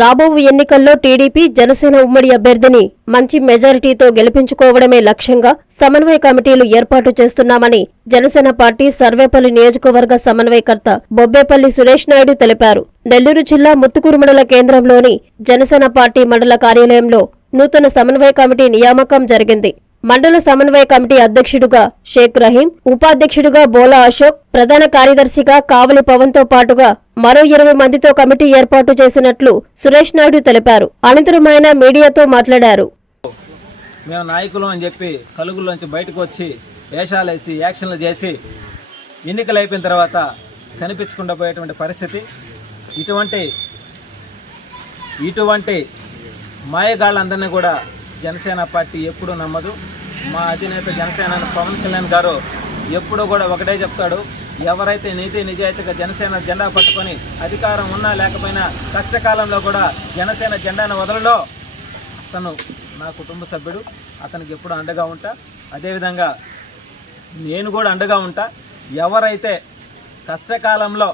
రాబో ఎన్నికల్లో టీడీపీ జనసేన ఉమ్మడి అభ్యర్థిని మంచి మెజారిటీతో గెలిపించుకోవడమే లక్ష్యంగా సమన్వయ కమిటీలు ఏర్పాటు చేస్తున్నామని జనసేన పార్టీ సర్వేపల్లి నియోజకవర్గ సమన్వయకర్త బొబ్బేపల్లి సురేష్ నాయుడు తెలిపారు. నెల్లూరు జిల్లా ముత్తుకూరు మండల కేంద్రంలోని జనసేన పార్టీ మండల కార్యాలయంలో నూతన సమన్వయ కమిటీ నియామకం జరిగింది. మండల సమన్వయ కమిటీ అధ్యక్షుడుగా షేక్ రహీం ఉపాధ్యక్షుడుగా బోలా అశోక్ ప్రధాన కార్యదర్శిగా కావలి పవన్తో పాటుగా మరో ఇరవై మందితో కమిటీ ఏర్పాటు చేసినట్లు సురేష్ నాయుడు తెలిపారు. అనంతరం ఆయన మీడియాతో మాట్లాడారు. మేము నాయకులు అని చెప్పి కలుగుల్లోంచి బయటకు వచ్చి వేషాలు వేసి యాక్షన్లు చేసి ఎన్నికలు అయిపోయిన తర్వాత కనిపించకుండా పోయేటువంటి పరిస్థితి. ఇటువంటి ఇటువంటి మాయగాళ్ళందరినీ కూడా జనసేన పార్టీ ఎప్పుడూ నమ్మదు. మా అధినేత జనసేన పవన్ కళ్యాణ్ గారు ఎప్పుడూ కూడా ఒకటే చెప్తాడు ఎవరైతే నీతి నిజాయితీగా జనసేన జెండా పట్టుకొని అధికారం ఉన్నా లేకపోయినా కష్టకాలంలో కూడా జనసేన జెండాను వదలడో. అతను నా కుటుంబ సభ్యుడు అతనికి ఎప్పుడు అండగా ఉంటా. అదేవిధంగా నేను కూడా అండగా ఉంటా. ఎవరైతే కష్టకాలంలో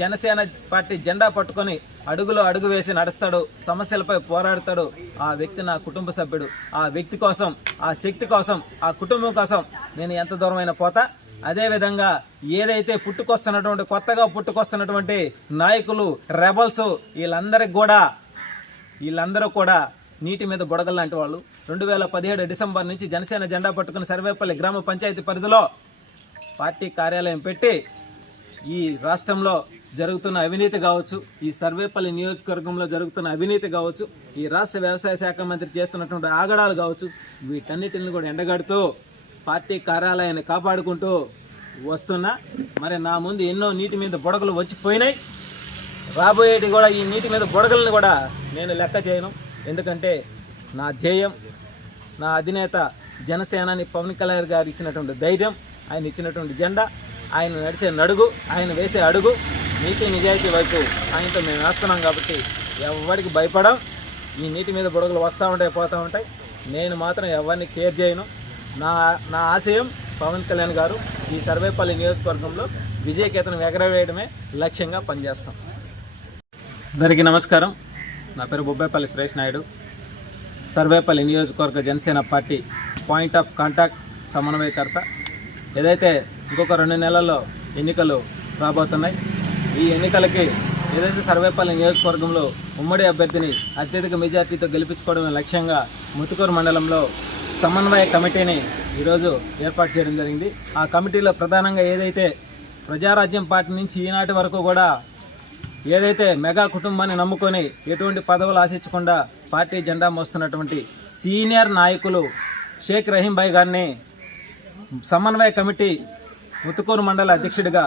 జనసేన పార్టీ జెండా పట్టుకొని అడుగులో అడుగు వేసి నడుస్తాడు సమస్యలపై పోరాడతాడు ఆ వ్యక్తి నా కుటుంబ సభ్యుడు. ఆ వ్యక్తి కోసం ఆ శక్తి కోసం ఆ కుటుంబం కోసం నేను ఎంత దూరమైన పోతా. అదేవిధంగా ఏదైతే పుట్టుకొస్తున్నటువంటి కొత్తగా పుట్టుకొస్తున్నటువంటి నాయకులు రెబల్స్ వీళ్ళందరికి కూడా వీళ్ళందరూ కూడా నీటి మీద బుడగలు లాంటి వాళ్ళు. రెండు వేల పదిహేడు డిసెంబర్ నుంచి జనసేన జెండా పట్టుకుని సర్వేపల్లి గ్రామ పంచాయతీ పరిధిలో పార్టీ కార్యాలయం పెట్టి ఈ రాష్ట్రంలో జరుగుతున్న అవినీతి కావచ్చు ఈ సర్వేపల్లి నియోజకవర్గంలో జరుగుతున్న అవినీతి కావచ్చు ఈ రాష్ట్ర వ్యవసాయ శాఖ మంత్రి చేస్తున్నటువంటి ఆగడాలు కావచ్చు వీటన్నిటిని కూడా ఎండగడుతూ పార్టీ కార్యాలయాన్ని కాపాడుకుంటూ వస్తున్నా మరి నా ముందు ఎన్నో నీటి మీద బుడగలు వచ్చిపోయినాయి. రాబోయేటి కూడా ఈ నీటి మీద బుడగలను కూడా నేను లెక్క చేయను. ఎందుకంటే నా ధ్యేయం నా అధినేత జనసేనాని పవన్ కళ్యాణ్ గారు ఇచ్చినటువంటి ధైర్యం ఆయన ఇచ్చినటువంటి జెండా ఆయన నడిచే నడుగు ఆయన వేసే అడుగు నీతి నిజాయితీ వైపు ఆయనతో మేము వేస్తున్నాం కాబట్టి ఎవరికి భయపడం ఈ నీటి మీద బుడగలు వస్తూ ఉంటాయి పోతూ ఉంటాయి. నేను మాత్రం ఎవరిని కేర్ చేయను. నా నా ఆశయం పవన్ కళ్యాణ్ గారు ఈ సర్వేపల్లి నియోజకవర్గంలో విజయకేతనం ఎగరవేయడమే లక్ష్యంగా పనిచేస్తాం. అందరికీ నమస్కారం. నా పేరు బొబ్బేపల్లి సురేష్ నాయుడు. సర్వేపల్లి నియోజకవర్గ Janasena party point of contact సమన్వయకర్త. ఏదైతే ఇంకొక రెండు నెలల్లో ఎన్నికలు రాబోతున్నాయి ఈ ఎన్నికలకి ఏదైతే సర్వేపల్లి నియోజకవర్గంలో ఉమ్మడి అభ్యర్థిని అత్యధిక మెజార్టీతో గెలిపించుకోవడమే లక్ష్యంగా ముతుకూరు మండలంలో సమన్వయ కమిటీని ఈరోజు ఏర్పాటు చేయడం జరిగింది. ఆ కమిటీలో ప్రధానంగా ఏదైతే ప్రజారాజ్యం పార్టీ నుంచి ఈనాటి వరకు కూడా ఏదైతే మెగా కుటుంబాన్ని నమ్ముకొని ఎటువంటి పదవులు ఆశించకుండా పార్టీ జెండా మోస్తున్నటువంటి సీనియర్ నాయకులు షేక్ రహీం భాయ్ గారిని సమన్వయ కమిటీ ముతుకూరు మండల అధ్యక్షుడిగా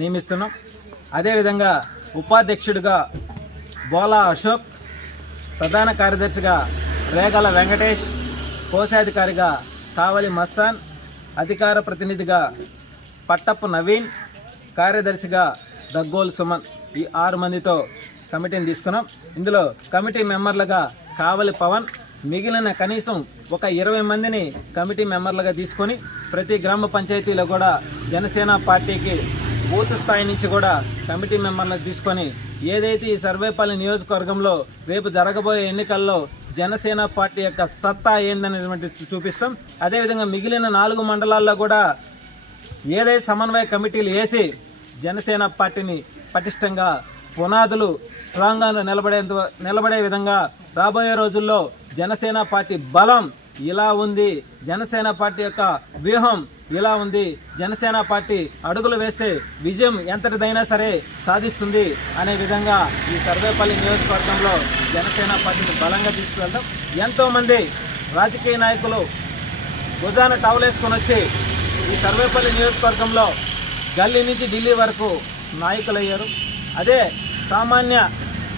నియమిస్తున్నాం. అదేవిధంగా ఉపాధ్యక్షుడిగా బోలా అశోక్ ప్రధాన కార్యదర్శిగా రేగల వెంకటేష్ కోశాధికారిగా కావలి మస్తాన్ అధికార ప్రతినిధిగా పట్టపు నవీన్ కార్యదర్శిగా దగ్గోల్ సుమన్ ఈ ఆరు మందితో కమిటీని తీసుకున్నాం. ఇందులో కమిటీ మెంబర్లుగా కావలి పవన్ మిగిలిన కనీసం ఒక ఇరవై మందిని కమిటీ మెంబర్లుగా తీసుకొని ప్రతి గ్రామ పంచాయతీలో కూడా జనసేన పార్టీకి బూత్ స్థాయి నుంచి కూడా కమిటీ మెంబర్లను తీసుకొని ఏదైతే ఈ సర్వేపల్లి నియోజకవర్గంలో రేపు జరగబోయే ఎన్నికల్లో జనసేన పార్టీ యొక్క సత్తా ఏందనేటువంటి చూపిస్తాం. అదేవిధంగా మిగిలిన నాలుగు మండలాల్లో కూడా ఏదైతే సమన్వయ కమిటీలు వేసి జనసేన పార్టీని పటిష్టంగా పునాదులు స్ట్రాంగ్గా నిలబడేంత నిలబడే విధంగా రాబోయే రోజుల్లో జనసేన పార్టీ బలం ఇలా ఉంది. జనసేన పార్టీ యొక్క వ్యూహం ఇలా ఉంది. జనసేన పార్టీ అడుగులు వేస్తే విజయం ఎంతటిదైనా సరే సాధిస్తుంది అనే విధంగా ఈ సర్వేపల్లి నియోజకవర్గంలో జనసేన పార్టీని బలంగా తీసుకువెళ్తాం. ఎంతోమంది రాజకీయ నాయకులు భుజాన టవలేసుకొని వచ్చి ఈ సర్వేపల్లి నియోజకవర్గంలో గల్లీ నుంచి ఢిల్లీ వరకు నాయకులయ్యారు. అదే సామాన్య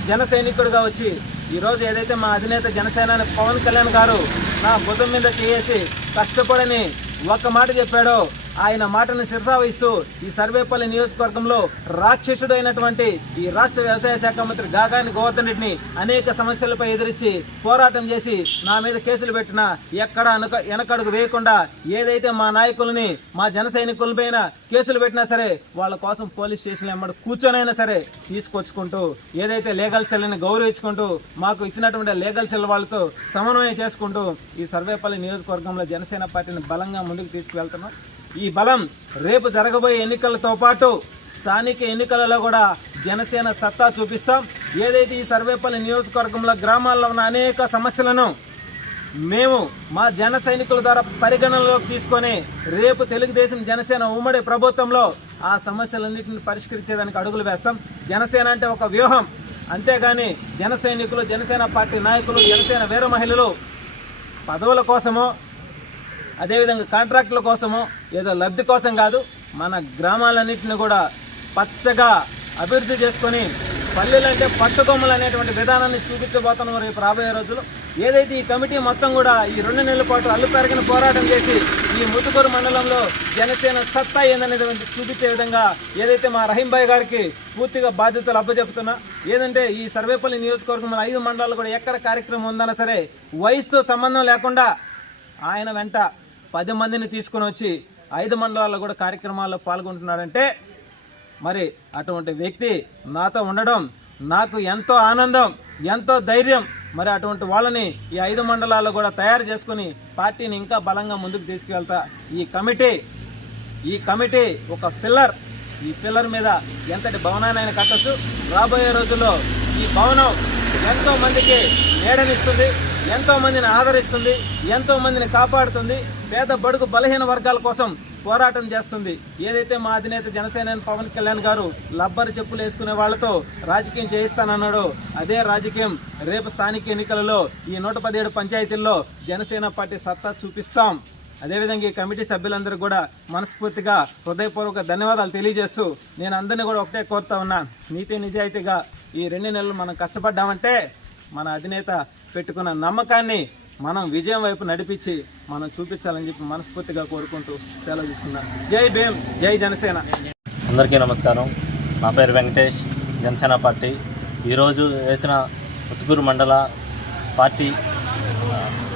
జన సైనికుడిగా వచ్చి ఈరోజు ఏదైతే మా అధినేత జనసేన పవన్ కళ్యాణ్ గారు నా భుజం మీద చేసి కష్టపడని ఒక్క మాట చెప్పాడు. ఆయన మాటను శిరసావహిస్తూ ఈ సర్వేపల్లి నియోజకవర్గంలో రాక్షసుడైనటువంటి ఈ రాష్ట్ర వ్యవసాయ శాఖ మంత్రి గాగాని గోవర్ధన్ రెడ్డిని అనేక సమస్యలపై ఎదిరించి పోరాటం చేసి నా మీద కేసులు పెట్టినా ఎక్కడ అనక వెనకడుగు వేయకుండా ఏదైతే మా నాయకులని మా జన సైనికులపైన కేసులు పెట్టినా సరే వాళ్ళ కోసం పోలీస్ స్టేషన్ ఎమ్మడి కూర్చొనైనా సరే తీసుకొచ్చుకుంటూ ఏదైతే లీగల్ సెల్ని గౌరవించుకుంటూ మాకు ఇచ్చినటువంటి లీగల్ సెల్ వాళ్ళతో సమన్వయం చేసుకుంటూ ఈ సర్వేపల్లి నియోజకవర్గంలో జనసేన పార్టీని బలంగా ముందుకు తీసుకువెళ్తున్నాం. ఈ బలం రేపు జరగబోయే ఎన్నికలతో పాటు స్థానిక ఎన్నికలలో కూడా జనసేన సత్తా చూపిస్తాం. ఏదైతే ఈ సర్వేపల్లి నియోజకవర్గంలో గ్రామాల్లో ఉన్న అనేక సమస్యలను మేము మా జన సైనికుల ద్వారా పరిగణనలోకి తీసుకొని రేపు తెలుగుదేశం జనసేన ఉమ్మడి ప్రభుత్వంలో ఆ సమస్యలన్నింటిని పరిష్కరించేదానికి అడుగులు వేస్తాం. జనసేన అంటే ఒక వ్యూహం. అంతేగాని జన సైనికులు జనసేన పార్టీ నాయకులు జనసేన వీర మహిళలు పదవుల కోసమో అదేవిధంగా కాంట్రాక్టుల కోసము ఏదో లబ్ధి కోసం కాదు మన గ్రామాలన్నింటిని కూడా పచ్చగా అభివృద్ధి చేసుకొని పల్లెలంటే పట్టుకొమ్మలు అనేటువంటి విధానాన్ని చూపించబోతున్నాం రేపు రాబోయే రోజులు ఏదైతే ఈ కమిటీ మొత్తం కూడా ఈ రెండు నెలల పాటు అల్లు పెరగని పోరాటం చేసి ఈ ముతుకూరు మండలంలో జనసేన సత్తా ఏందనేది చూపించే విధంగా ఏదైతే మా రహీంబాయ్ గారికి పూర్తిగా బాధ్యతలు అప్పచెప్తున్నా ఏదంటే ఈ సర్వేపల్లి నియోజకవర్గంలో ఐదు మండలాలు కూడా ఎక్కడ కార్యక్రమం ఉందన్నా సరే వయసుతో సంబంధం లేకుండా ఆయన వెంట పది మందిని తీసుకుని వచ్చి ఐదు మండలాల్లో కూడా కార్యక్రమాల్లో పాల్గొంటున్నాడంటే మరి అటువంటి వ్యక్తి నాతో ఉండడం నాకు ఎంతో ఆనందం ఎంతో ధైర్యం. మరి అటువంటి వాళ్ళని ఈ ఐదు మండలాల్లో కూడా తయారు చేసుకుని పార్టీని ఇంకా బలంగా ముందుకు తీసుకువెళ్తా ఈ కమిటీ ఈ కమిటీ ఒక పిల్లర్ ఈ పిల్లర్ మీద ఎంతటి భవనాన్ని కట్టచ్చు. రాబోయే రోజుల్లో ఈ భవనం ఎంతో మందికి నీడనిస్తుంది ఎంతో మందిని ఆదరిస్తుంది ఎంతో మందిని కాపాడుతుంది. పేద బడుగు బలహీన వర్గాల కోసం పోరాటం చేస్తుంది. ఏదైతే మా అధినేత జనసేన పవన్ కళ్యాణ్ గారు లబ్బర్ చెప్పులు వేసుకునే వాళ్ళతో రాజకీయం చేయిస్తానన్నాడో అదే రాజకీయం రేపు స్థానిక ఎన్నికలలో ఈ నూట పదిహేడు పంచాయతీల్లో జనసేన పార్టీ సత్తా చూపిస్తాం. అదేవిధంగా ఈ కమిటీ సభ్యులందరూ కూడా మనస్ఫూర్తిగా హృదయపూర్వక ధన్యవాదాలు తెలియజేస్తూ నేను అందరినీ కూడా ఒకటే కోరుతా ఉన్నా. నీతి నిజాయితీగా ఈ రెండు నెలలు మనం కష్టపడ్డామంటే మన అధినేత పెట్టుకున్న నమ్మకాన్ని మనం విజయం వైపు నడిపించి మనం చూపించాలని చెప్పి మనస్ఫూర్తిగా కోరుకుంటూ సెలవు తీసుకున్నాను. జై భీమ్ జై జనసేన. అందరికీ నమస్కారం. నా పేరు వెంకటేష్ జనసేన పార్టీ. ఈరోజు వేసిన ముత్తుకూరు మండల పార్టీ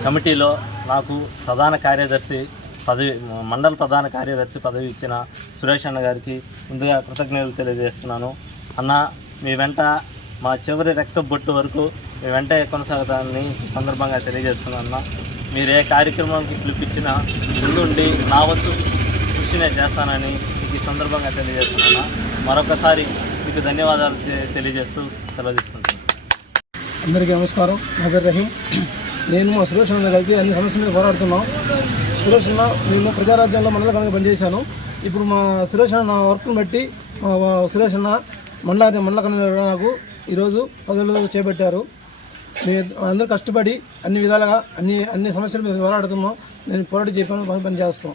కమిటీలో నాకు ప్రధాన కార్యదర్శి పదవి మండల ప్రధాన కార్యదర్శి పదవి ఇచ్చిన సురేష్ అన్న గారికి ముందుగా కృతజ్ఞతలు తెలియజేస్తున్నాను. అన్న మీ వెంట మా చివరి రక్త బొట్టు వరకు వెంట కొనసాగుతానని ఈ సందర్భంగా తెలియజేస్తున్నాను. అన్న మీరు ఏ కార్యక్రమానికి పిలిపించినా ముందుండి నా వంతు కృషి నేను చేస్తానని ఈ సందర్భంగా తెలియజేస్తున్నాను. మరొకసారి మీకు ధన్యవాదాలు తెలియజేస్తూ సెలవు అందరికీ నమస్కారం. నా పేరు రహీం. నేను మా సురేష్ అన్న కలిసి అన్ని సమస్యల మీద పోరాడుతున్నాం. సురేష్ అన్న మేము ప్రజారాజ్యంలో మండల కనుక పనిచేశాను. ఇప్పుడు మా సురేష్ అన్న వర్క్ను బట్టి మా సురేష్ అన్న మండల మండల కనుక నాకు ఈరోజు పదవులు చేపట్టారు. మేము అందరూ కష్టపడి అన్ని విధాలుగా అన్ని అన్ని సమస్యల మీద పోరాడుతున్నాం నేను పోరాడి చెప్పాను పని పని చేస్తాం.